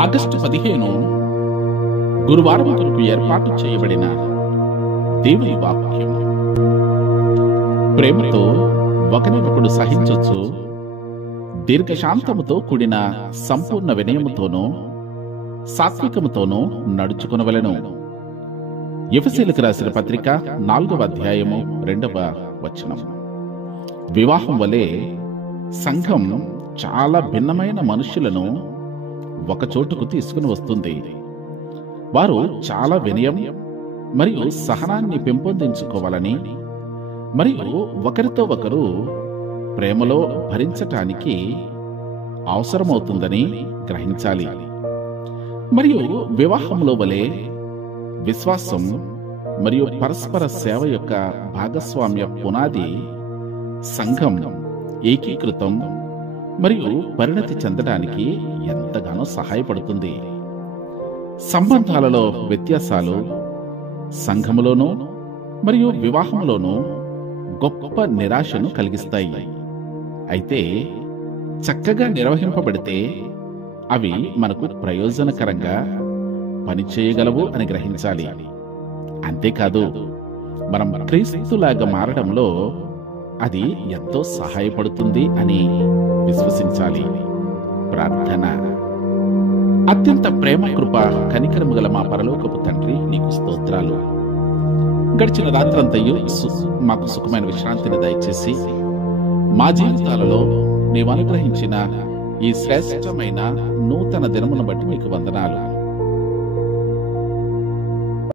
August 15 గురువారం కొరకు ఏర్పాటు చేయబడిన దేవుని వాక్యం. ప్రేమతో ఒకరినొకడు సహించొచ్చు, దీర్ఘశాంతముతో కూడిన సంపూర్ణ వినయముతోనూ సాత్వికముతోనూ నడుచుకొనవలెను. ఎఫెసీయులకు రాసిన పత్రిక 4వ అధ్యాయము 2వ వచనం. వివాహం వలె సంఘం చాలా భిన్నమైన మనుషులను ఒక చోటుకు తీసుకుని వస్తుంది. వారు చాలా వినయం మరియు సహనాన్ని పెంపొందించుకోవాలని మరియు ఒకరితో ఒకరు ప్రేమలో భరించటానికి అవసరమవుతుందని గ్రహించాలి. మరియు వివాహంలో వలె విశ్వాసం మరియు పరస్పర సేవ యొక్క భాగస్వామ్య పునాది సంఘం ఏకీకృతం మరియు పరిణతి చెందడానికి ఎంతగానో సహాయపడుతుంది. సంబంధాలలో వ్యత్యాసాలు సంఘములోనూ మరియు వివాహంలోనూ గొప్ప నిరాశను కలిగిస్తాయి. అయితే చక్కగా నిర్వహింపబడితే అవి మనకు ప్రయోజనకరంగా పనిచేయగలవు అని గ్రహించాలి. అంతేకాదు, మనం క్రీస్తులాగా మారడంలో అది ఎంతో సహాయపడుతుంది అని విశ్వసించాలి. ప్రార్థన. అత్యంత ప్రేమ, కృప, కనికరము గల మా పరలోకపు తండ్రి, నీకు స్తోత్రాలు. గడిచిన రాత్రంతయు మాకు సుఖమైన విశ్రాంతిని దయచేసి మా జీవితాలలో నీవు అనుగ్రహించిన ఈ శ్రేష్టమైన నూతన దినమును బట్టి మీకు వందనాలు.